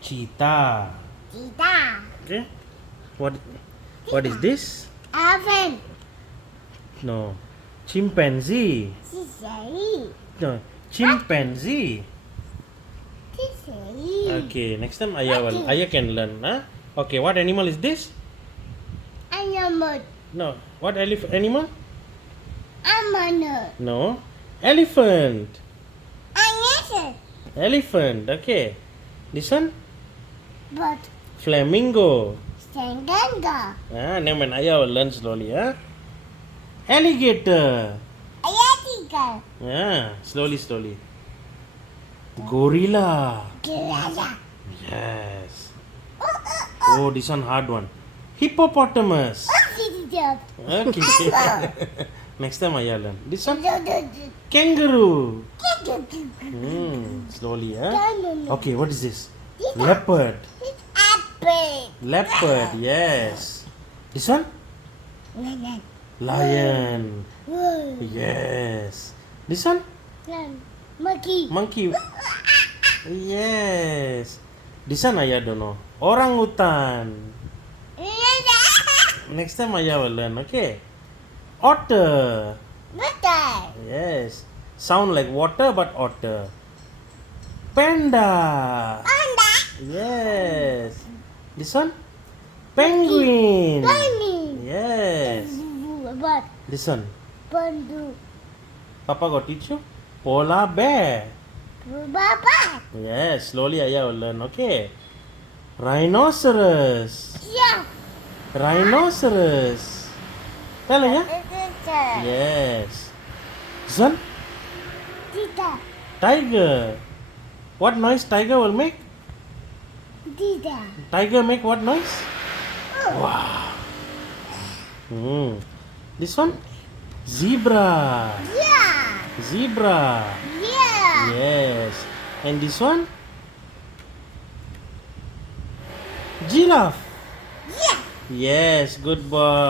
Cheetah. Cheetah. Okay. What is this? Elephant. No. Chimpanzee. Sisei. No. Chimpanzee. Sisei. Okay. Next time Ayah can learn. Huh? Okay. What animal is this? Animal. No. What animal? Animal. No. Elephant. Animal. Elephant. Okay. This one? But Flamingo. Senganga. Never mind. Ayah will learn slowly. Huh? Alligator. Ayatika. Slowly. Gorilla. Gorilla. Yes. Oh, this one hard one. Hippopotamus. Okay. Next time Ayah learn. This one? Kangaroo. Slowly, Okay, what is this? Leopard. Leopard, yes. This one? Lion. Yes. This one? Monkey. Yes. This one Ayah don't know. Orangutan. Next time Ayah will learn, okay? Otter. Yes. Sound like water but otter. Panda. Yes. This one? Penguin. Yes. This one? Papa got teach you? Polar bear. Yes. Slowly Ayah will learn, okay? Rhinoceros. Rhinoceros. Tell Ayah. Yes. This one? Tiger. What noise tiger will make? Tiger make what noise? Wow. This one? Zebra. Zebra. Yes. And this one? Giraffe. Yes, good boy.